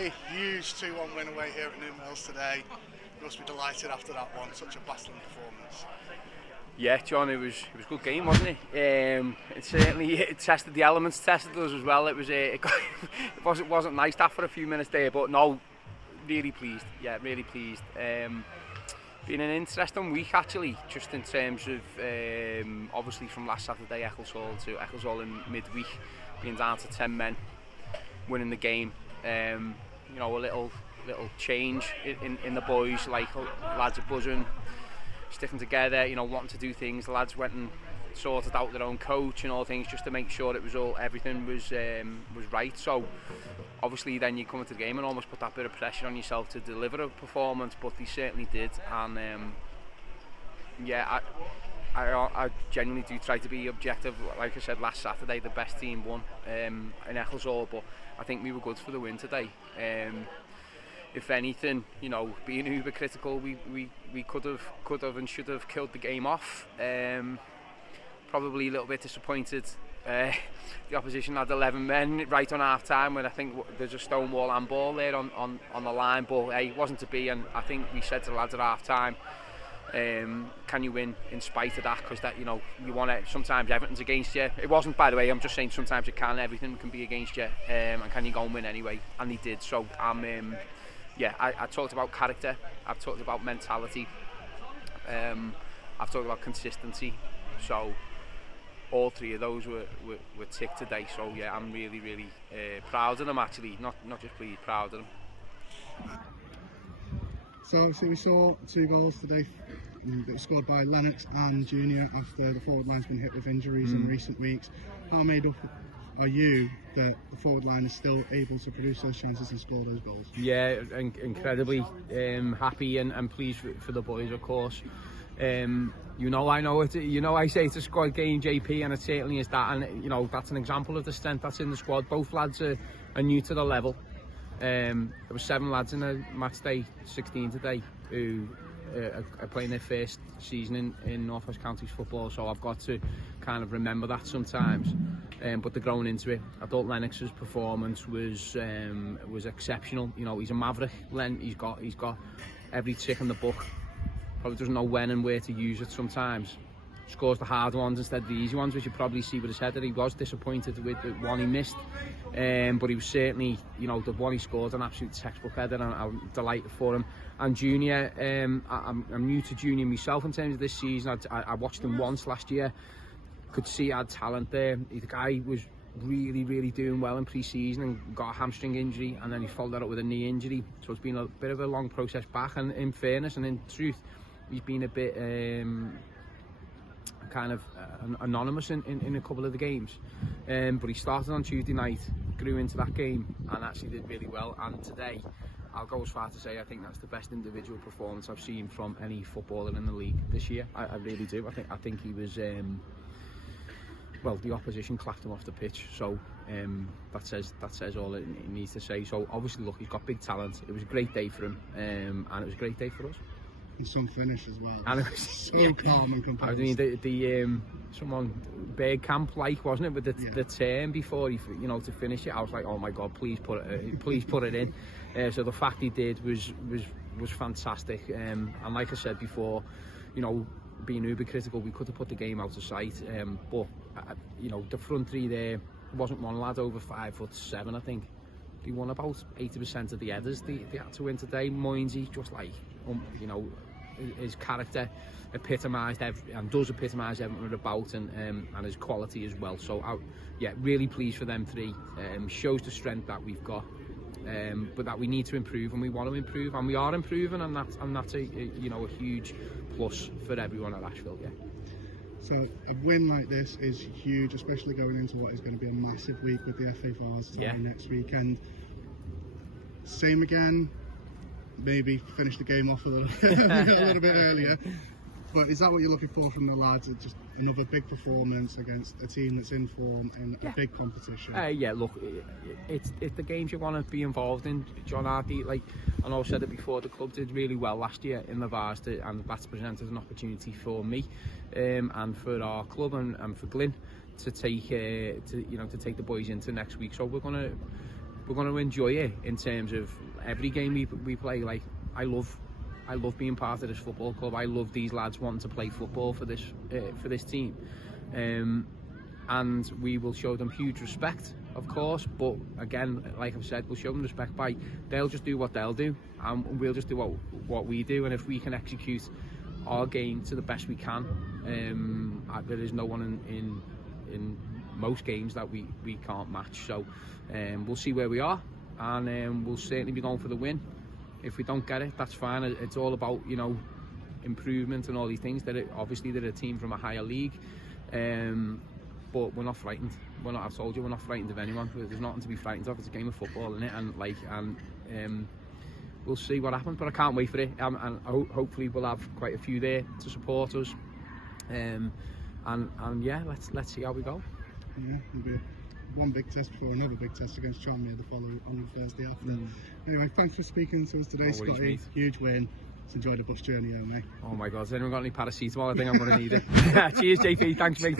Scotty, huge 2-1 win away here at New Mills today. You must be delighted after that one, such a battling performance. Yeah, John, it was a good game, wasn't it? It certainly tested the elements, tested us as well. It wasn't nice that for a few minutes there, but no, really pleased. Yeah, really pleased. Been an interesting week actually, just in terms of obviously from last Saturday Ecclesall to Ecclesall in midweek, being down to 10 men, winning the game. You know, a little change in the boys, like lads are buzzing, sticking together, you know, wanting to do things. The lads went and sorted out their own coach and all things just to make sure it was everything was right. So obviously then you come into the game and almost put that bit of pressure on yourself to deliver a performance, but they certainly did. And yeah, I genuinely do try to be objective. Like I said last Saturday, the best team won in Ecclesall, but I think we were good for the win today. If anything, you know, being uber critical, we could have and should have killed the game off. Probably a little bit disappointed. The opposition had 11 men right on half time, when I think there's a stonewall handball there on the line, but hey, it wasn't to be. And I think we said to the lads at half time, can you win in spite of that? Because that, you know, you want it. Sometimes everything's against you. It wasn't, by the way. I'm just saying sometimes it can. Everything can be against you, and can you go and win anyway? And he did. So yeah, I talked about character. I've talked about mentality. I've talked about consistency. So all three of those were ticked today. So yeah, I'm really proud of them actually. Not just pleased, proud of them. So obviously we saw 2 goals today that were scored by Lennox and Junior after the forward line's been hit with injuries in recent weeks. How made up are you that the forward line is still able to produce those chances and score those goals? Yeah, incredibly happy and pleased for the boys, of course. You know, I know it. You know, I say it's a squad game, JP, and it certainly is that. And you know, that's an example of the strength that's in the squad. Both lads are new to the level. There were 7 lads in the match day 16 today who are playing their first season in North West Counties football, so I've got to kind of remember that sometimes. But they're growing into it. I thought Lennox's performance was exceptional. You know, he's a maverick. He's got every trick in the book. Probably doesn't know when and where to use it sometimes. Scores the hard ones instead of the easy ones, which you probably see with his header. He was disappointed with the one he missed, but he was certainly, you know, the one he scored an absolute textbook header, and I'm delighted for him. And Junior, I'm new to Junior myself in terms of this season. I watched him once last year, could see he had talent there. The guy was really doing well in pre-season and got a hamstring injury, and then he followed that up with a knee injury, so it's been a bit of a long process back. And in fairness and in truth, he's been a bit kind of anonymous in a couple of the games, but he started on Tuesday night, grew into that game and actually did really well. And today I'll go as far to say I think that's the best individual performance I've seen from any footballer in the league this year. I really do. I think he was well, the opposition clapped him off the pitch, so that says all it needs to say. So obviously, look, he's got big talent. It was a great day for him, and it was a great day for us. And some finish as well. And it was so calm and compact. I mean, the someone Bergkamp like, wasn't it, with the turn before he, you know, to finish it. I was like, oh my God, please put it in. So the fact he did was fantastic. And like I said before, you know, being uber critical, we could have put the game out of sight. But you know, the front three there wasn't one lad over 5'7", I think. They won about 80% of the headers they had to win today. Moinsey, just like, you know, his character epitomised and does epitomise everything we're about, and his quality as well. So yeah, really pleased for them three. Shows the strength that we've got, but that we need to improve, and we want to improve, and we are improving, and that's a you know, a huge plus for everyone at Ashville. Yeah. So a win like this is huge, especially going into what is going to be a massive week with the FA Vars next weekend. Same again, maybe finish the game off a little bit earlier. But is that what you're looking for from the lads? Just another big performance against a team that's in form in a big competition? Yeah, look, it's the games you want to be involved in, John Hardy. Like I know I said it before, the club did really well last year in the Vars, and that's presented an opportunity for me and for our club and for Glyn to take to take the boys into next week. So we're we're going to enjoy it in terms of every game we play. Like, I love being part of this football club. I love these lads wanting to play football for this team, and we will show them huge respect, of course. But again, like I've said, we'll show them respect by they'll just do what they'll do, and we'll just do what we do. And if we can execute our game to the best we can, there is no one in most games that we can't match. So we'll see where we are, and we'll certainly be going for the win. If we don't get it, that's fine. It's all about, you know, improvement and all these things. Obviously they're a team from a higher league, but we're not frightened. I've told you, we're not frightened of anyone. There's nothing to be frightened of. It's a game of football, isn't it? And we'll see what happens. But I can't wait for it. And hopefully we'll have quite a few there to support us. And yeah, let's see how we go. Yeah, it'll be one big test before another big test against Charmia the following on Thursday after. Anyway, thanks for speaking to us today, Scotty. Huge win. Let's enjoy the bus journey home, mate. Oh my God, has anyone got any paracetamol? I think I'm going to need it. Cheers, JP. Thanks, mate.